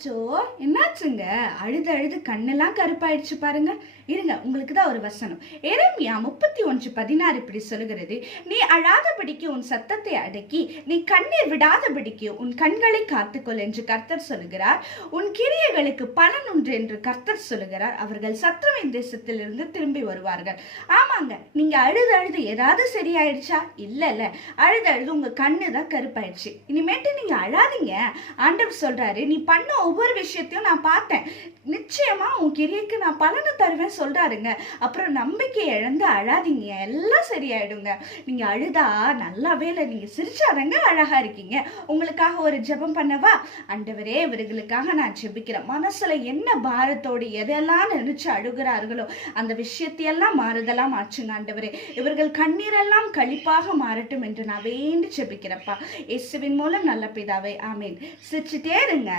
அச்சோ, என்னாச்சுங்க? அழுது அழுது கண்ணெல்லாம் கருப்பாயிடுச்சு பாருங்க. இருங்க, உங்களுக்கு தான் ஒரு வசனம். எரேமியா 31:16 இப்படி சொல்லுகிறது, நீ அழாதபடிக்கு உன் சத்தத்தை அடக்கி, நீ கண்ணீர் விடாதபடிக்கு உன் கண்களை காத்துக்கொள் என்று கர்த்தர் சொல்லுகிறார். உன் கிரியைகளுக்கு பலன் உண்டு என்று கர்த்தர் சொல்லுகிறார். அவர்கள் சத்ருவின் தேசத்திலிருந்து திரும்பி வருவார்கள். ஆமாங்க, நீங்க அழுது அழுது ஏதாவது சரியாயிடுச்சா? இல்ல, அழுது அழுது உங்க கண்ணு தான் கருப்பாயிடுச்சு. இனிமேட்டு நீங்க அழாதீங்க. ஆண்டவர் சொல்றாரு, நீ பண்ண ஒவ்வொரு விஷயத்தையும் நான் பார்த்தேன், நிச்சயமா உன் கிரியைக்கு நான் பலனை தருவேன் சொல்றாருங்க. அப்புறம் நம்பிக்கை இழந்து அழாதீங்க, எல்லாம் சரியாயிடுங்க. நீங்க அழுதா நல்லாவே இல்லை, நீங்க சிரிச்சாதங்க அழகா இருக்கீங்க. உங்களுக்காக ஒரு ஜெபம் பண்ணவா? ஆண்டவரே, இவர்களுக்காக நான் ஜெபிக்கிறேன். மனசுல என்ன பாரத்தோடு எதெல்லாம் நினைச்சு அழுகிறார்களோ அந்த விஷயத்தையெல்லாம் மாறுதலாம் ஆச்சுங்க. ஆண்டவரே, இவர்கள் கண்ணீரெல்லாம் களிப்பாக மாறட்டும் என்று நான் வேண்டி ஜெபிக்கிறப்பா. இயேசுவின் மூலம் நல்ல பிதாவே, ஆமீன். சிரிச்சுட்டே இருங்க.